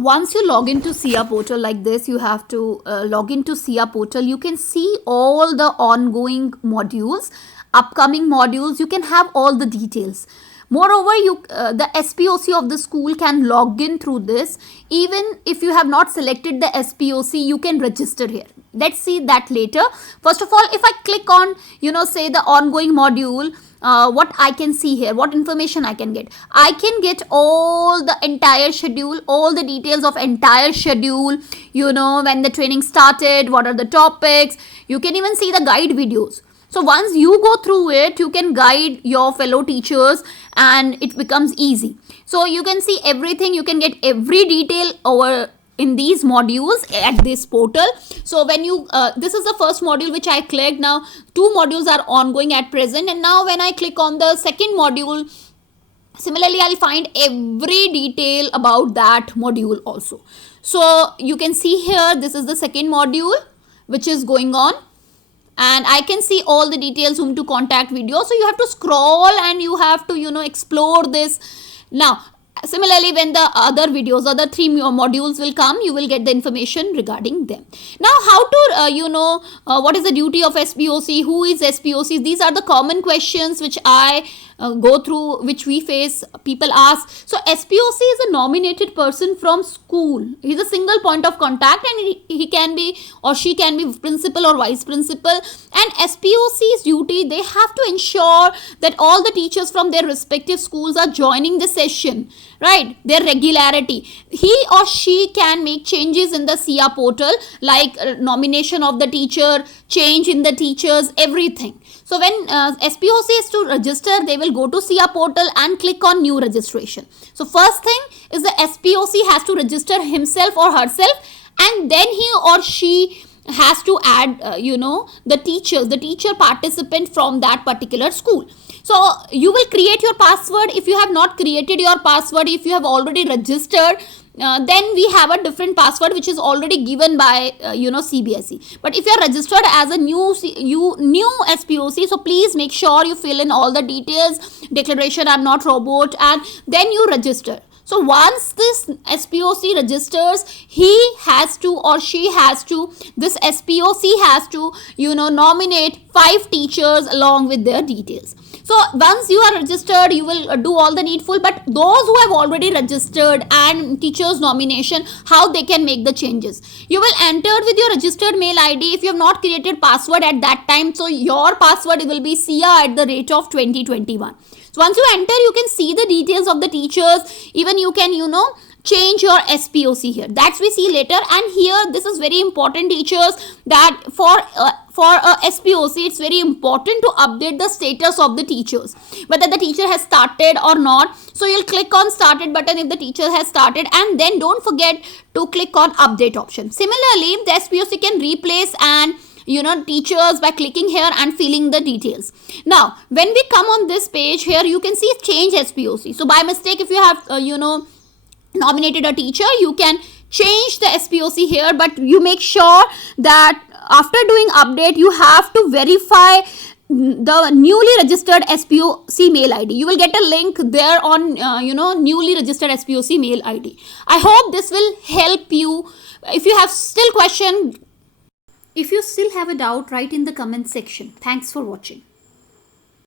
Once you log into Sia Portal like this, you have to log into Sia Portal. You can see all the ongoing modules, upcoming modules. You can have all the details. Moreover, the SPOC of the school can log in through this. Even if you have not selected the SPOC, you can register here. Let's see that later. First of all, if I click on, say the ongoing module, what I can see here, what information I can get. I can get all the entire schedule, all the details of entire schedule, when the training started, what are the topics. You can even see the guide videos. So once you go through it, you can guide your fellow teachers and it becomes easy. So you can see everything, you can get every detail over in these modules at this portal. So when you, this is the first module which I clicked. Now 2 modules are ongoing at present, and now when I click on the second module, similarly I'll find every detail about that module also. So you can see here, this is the second module which is going on. And I can see all the details, whom to contact video. So you have to scroll and you have to, explore this. Now, similarly, when the other videos, other 3 modules will come, you will get the information regarding them. Now, how to, what is the duty of SPOC? Who is SPOC? These are the common questions which I go through, which we face, people ask. So SPOC is a nominated person from school. He's a single point of contact, and he can be or she can be principal or vice principal. And SPOC's duty, they have to ensure that all the teachers from their respective schools are joining the session, right? Their regularity. He or she can make changes in the Sia portal, like nomination of the teacher, change in the teachers, everything. So when SPOC is to register, they will go to Sia portal and click on new registration. So first thing is the SPOC has to register himself or herself, and then he or she has to add, the teacher participant from that particular school. So you will create your password. If you have not created your password, if you have already registered, then we have a different password which is already given by CBSE. But if you are registered as a new SPOC, so please make sure you fill in all the details, declaration I'm not robot, and then you register. So once this SPOC registers, he has to or she has to, this SPOC has to, nominate 5 teachers along with their details. So once you are registered, you will do all the needful. But those who have already registered and teachers nomination, how they can make the changes? You will enter with your registered mail ID. If you have not created password at that time, so your password will be sia@2021. So once you enter, you can see the details of the teachers. Even you can, change your SPOC here. That we see later. And here, this is very important, teachers, that for a SPOC, it's very important to update the status of the teachers, whether the teacher has started or not. So you'll click on started button if the teacher has started, and then don't forget to click on update option. Similarly, the SPOC can replace and teachers by clicking here and filling the details. Now, when we come on this page here, you can see change SPOC. So by mistake, if you have, nominated a teacher, you can change the SPOC here, but you make sure that after doing update, you have to verify the newly registered SPOC mail ID. You will get a link there on, newly registered SPOC mail ID. I hope this will help you. If you have still question, if you still have a doubt, write in the comment section. Thanks for watching.